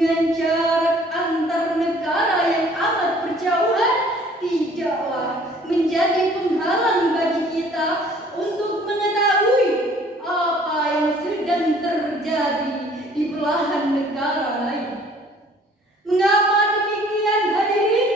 dengan jarak antar negara yang amat berjauhan tidaklah menjadi penghalang bagi kita untuk mengetahui apa yang sedang terjadi di belahan negara lain. Mengapa demikian, hadirin?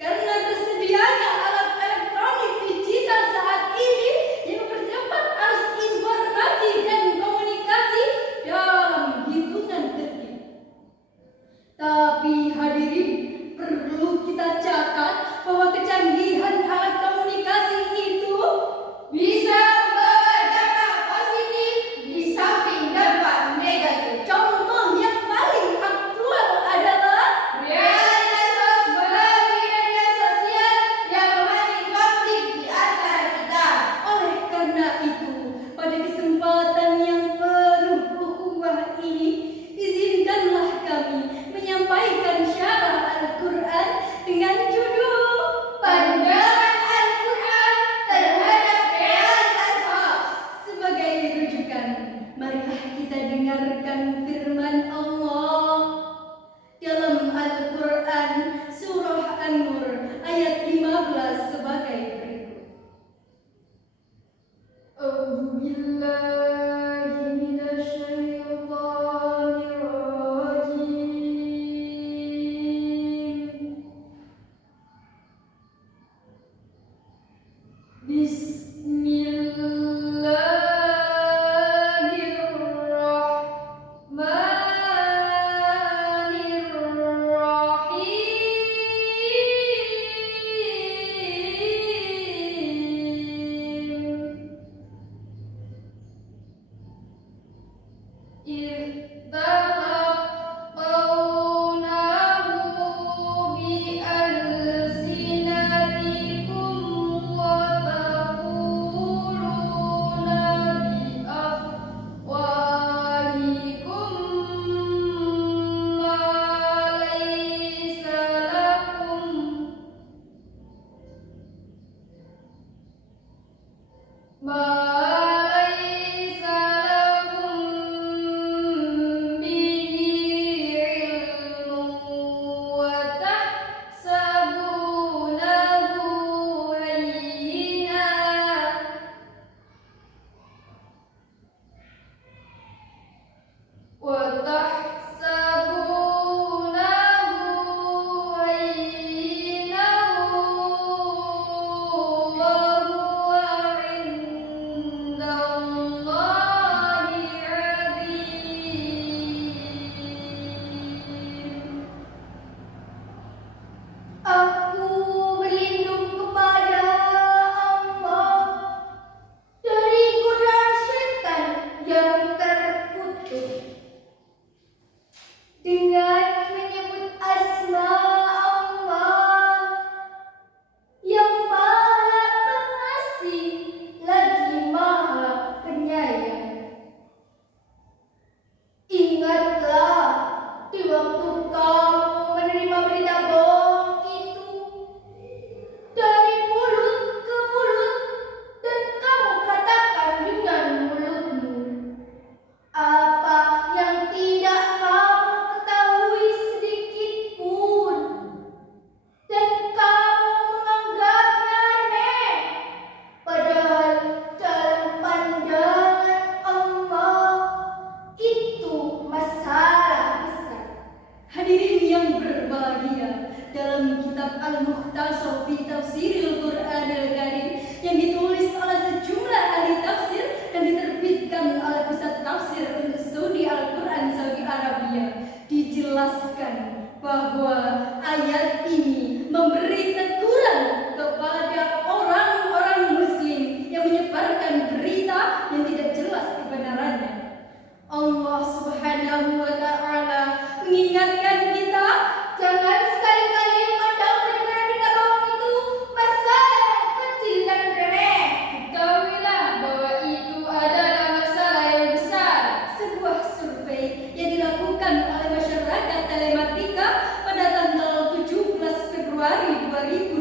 Karena tersedianya alat elektronik digital saat ini yang mempercepat arus informasi dan komunikasi dalam hitungan detik. Tapi hadirin, perlu kita catat bahwa kecanggihan alat komunikasi itu bisa membawa dampak positif di samping dampak negatif. Contoh yang paling aktual adalah realitas melalui media sosial yang memancing konflik di antara kita. Oleh karena itu, pada kesempatan yang penuh ukhuwah ini, izinkanlah kami menyampaikan syarah Al-Quran dengan judul Pandangan Al-Quran terhadap Realitas Hoax. Sebagai rujukan, marilah kita dengarkan firman Allah dalam Al-Quran surah An-Nur ayat 15 sebagai berikut. A'udzubillahi minasyaitonirrajim. Aku berlindung kepada Allah dari godaan setan yang terkutuk dengan menyebut asma Allah yang Maha Pengasih lagi Maha Penyayang. Ingatlah di waktu kamu menerima berita bohong itu dari mulut ke mulut, dan kamu katakan dengan mulutmu apa yang tidak kamu ketahui sedikit pun, dan kamu menganggapnya remeh, padahal dalam pandangan Allah itu masalah besar. Hadirin yang berbahagia, dalam kitab Al-Mukhtasar fi Tafsiril Quran Al-Karim yang ditulis oleh sejumlah ahli tafsir dan diterbitkan oleh Pusat Tafsir untuk Studi Al-Quran Saudi Arabia, dijelaskan bahwa ayat ini memberi teguran kepada orang-orang muslim yang menyebarkan berita yang tidak jelas kebenarannya. Allah Subhanahu wa ta'ala mengingatkan kita, jangan sekali-kali memandang berita bohong itu masalah yang kecil dan remeh. Ketahuilah bahwa itu adalah masalah yang besar. Sebuah survei yang dilakukan oleh masyarakat telematika pada tanggal 17 Februari 2020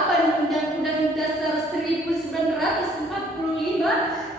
8 Undang-Undang Dasar 1945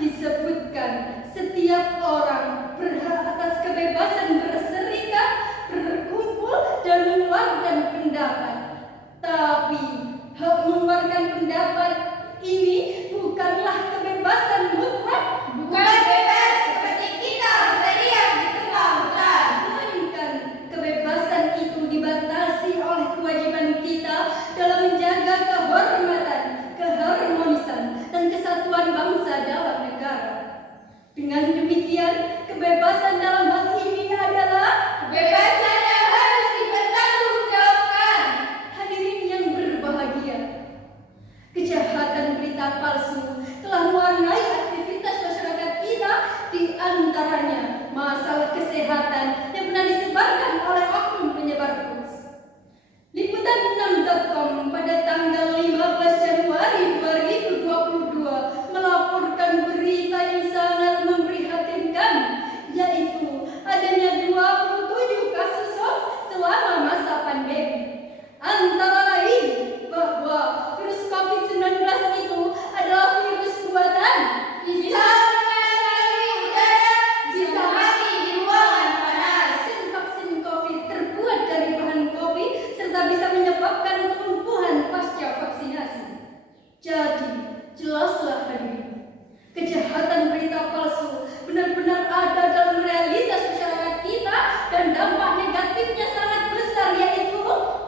disebutkan setiap orang berhak atas kebebasan berserikat, berkumpul, dan mengeluarkan pendapat. Tapi hak mengeluarkan pendapat ini bukanlah kebebasan mutlak, Bukan bebas seperti kita berteriak di tengah hutan. melainkan kebebasan itu dibatasi oleh kewajiban kita dalam menjaga kehormatan, keharmonisan, dan kesatuan bangsa dalam negara. Dengan demikian, kebebasan dalam hal ini adalah Kebebasan yang harus dipertanggungjawabkan. hadirin yang berbahagia. Kejahatan berita palsu telah mewarnai aktivitas masyarakat kita, di antaranya masalah kesehatan yang pernah disebarkan oleh oknum penyebar hoax. Liputan 6.com pada tanggal 15 Januari 2022 melaporkan berita yang sangat memprihatinkan, yaitu adanya 27 kasus hoax selama masa pandemi. Antara lain bahwa virus COVID-19 itu adalah virus buatan, Bisa melalui udara, bisa mati di ruangan panas. vaksin COVID terbuat dari bahan kopi serta bisa menyebabkan kelumpuhan pasca vaksinasi. Jadi, jelaslah hadirin, kejahatan berita palsu benar-benar ada dalam realitas masyarakat kita dan dampak negatifnya sangat besar, yaitu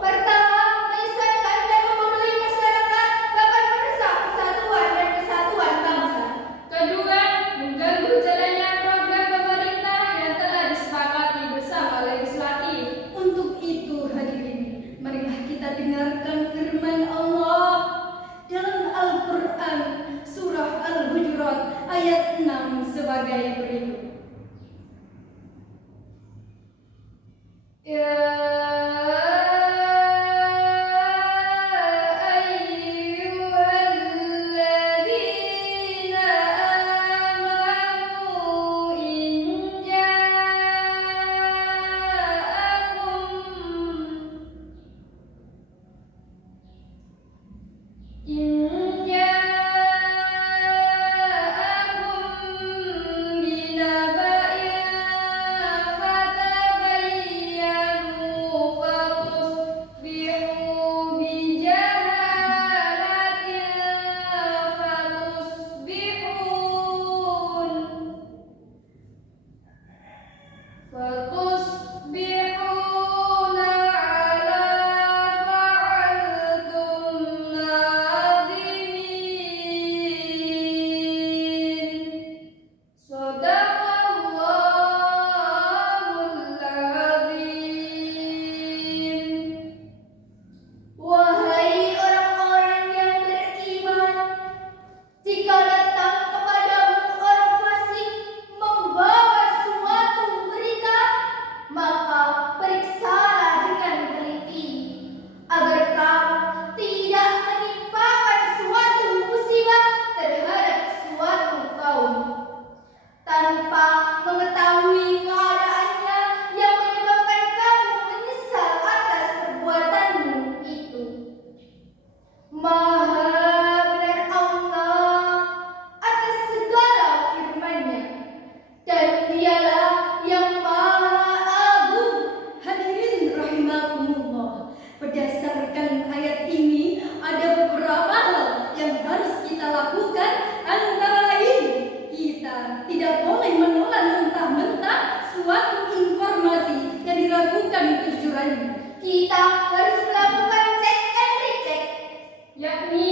Pertama, menyesatkan dan membodohi masyarakat, bahkan merusak persatuan dan kesatuan bangsa. Kedua, mengganggu jalannya program pemerintah yang telah disepakati bersama legislatif. untuk itu hadirin, marilah kita dengarkan firman Allah dalam Al-Quran surah Al-Hujurat ayat 6 sebagai berikut. Ya ayyuhalladzina amanu in ja'akum binaba'in fatabayyanu fatusbihu bijahalatin fatusbihuna ala fa'altum nadimin. Sadaqallahul azim. Wahai orang-orang yang beriman, jika datang kepadamu orang fasik membawa suatu berita, maka periksalah dengan teliti, agar kamu tidak menimpakan suatu musibah terhadap suatu kaum tanpa mengetahui keadaannya, yang menyebabkan kamu menyesal atas perbuatanmu itu. Maha benar Allah atas segala firman-Nya, dan Dialah yang Maha Agung. Hadirin rahimakumullah, berdasarkan ayat ini ada beberapa hal yang harus kita lakukan. Antara lain, kita tidak boleh menelan mentah-mentah suatu informasi yang diragukan kejujurannya. Kita harus melakukan cek and recheck, Yakni